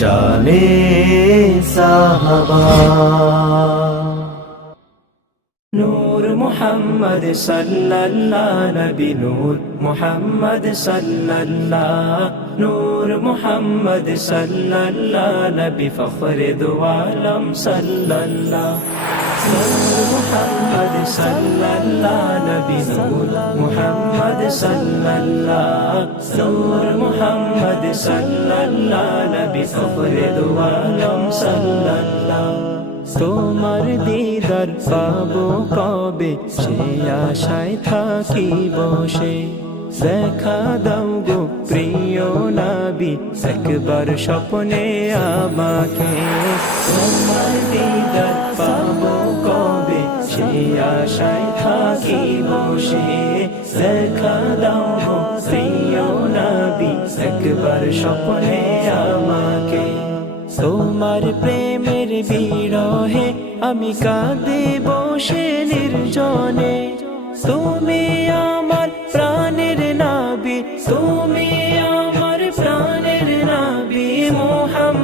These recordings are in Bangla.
শানে সাহাবা। নূর মুহাম্মদ সাল্লাল্লাহ, নবী নূর মুহাম্মদ সাল্লাল্লাহ। নূর মুহাম্মদ সাল্লাল্লাহ, নবী ফখর দু সাল্লাল্লাহ। তোমার দিদার পাবো কবে? সে আশায় থাকি বসে দেখা দাও গো প্রিয় নাবি, একবার স্বপ্নে আমাকে। তোমার দিদার পাবো কবে সে আশায় থাকি বসে দেখা দাও প্রিয় নাবি, একবার স্বপ্নে আমাকে। তোমার প্রেমের বিরহে আমি কাঁদে বসে নির্জনে। তুমি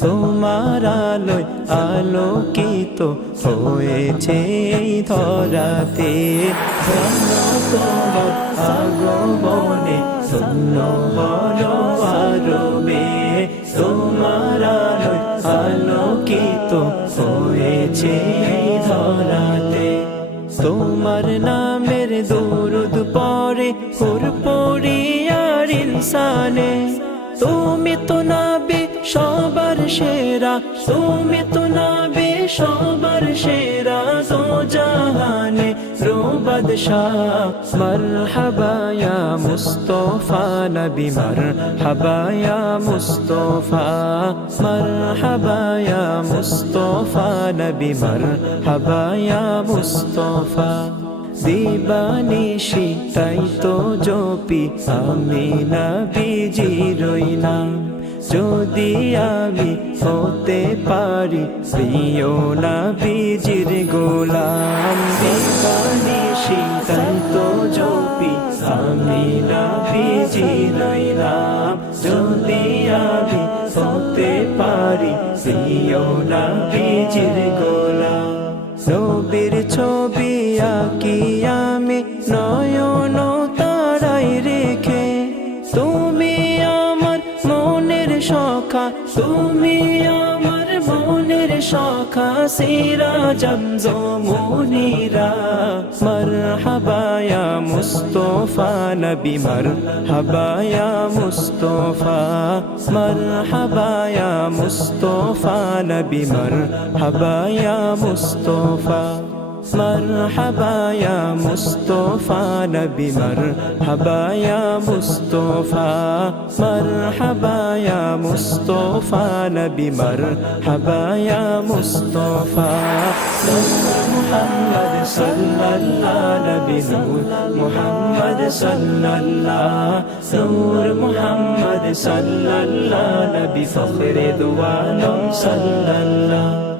তোমার আলোয় আলোকিত হয়েছে এই ধরাতে। তোমার আগমনে আরবে তোমার আলোয় আলোকিত হয়েছে ধরাতে। তোমার নামের দরুদ পরে হুর পড়িয়ার ইনসানে। তুমি তো নাবে সবার সেরা তুমি তো নাবে সবার সেরা। তো জাহানে রোবদ শাহ মরহবা ইয়া মুস্তফা নবী, মরহবা ইয়া মুস্তফা, মরহবা ইয়া মুস্তফা নবী, মরহবা ইয়া মুস্তফা। দিবানিশি তাই তো জপি, আমি নবীজি রইলাম যদি আমি হতে পারি প্রিয় নবীজির গোলাম। দিবানিশি তাই তো জপি আমি নবীজি রইলাম, যদি আমি হতে পারি প্রিয় নবীজির গোলাম। নবীর ছবি আঁকি আমি নয়ন সখা তুমি আমার মনের সখা সিরা জমজো মুনিরা মরহবায়া মুস্তফা নবী মরহবায়া মুস্তফা মরহবায়া মুস্তফা নবী মরহবায়া মুস্তফা। মারহাবা ইয়া মুস্তাফা নবী, মারহাবা ইয়া মুস্তাফা, মারহাবা ইয়া মুস্তাফা নবী, মারহাবা ইয়া মুস্তাফা। মুহাম্মদ সাল্লাল্লাহ নবী নূর মুহাম্মদ সাল্লাল্লাহ, নূর মুহাম্মদ সাল্লাল্লাহ নবী, ফখরে দুআলম সাল্লাল্লাহ।